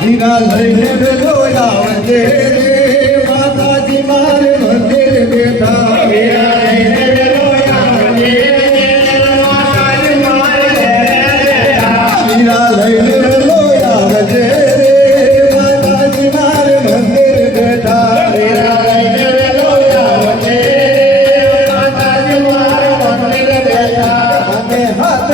હીરા લઈને વેલો આવજે રે માતાજી મારે મંદિર બેઠા હીરા લઈને વેલો આવજે માતાજી મારે હીરા લઈને વેલો આવજે રે માતાજી મારે મંદિર બેઠા હીરા લઈને વેલો આવજે માતાજી મારે મંદિર બેઠા અને હાથ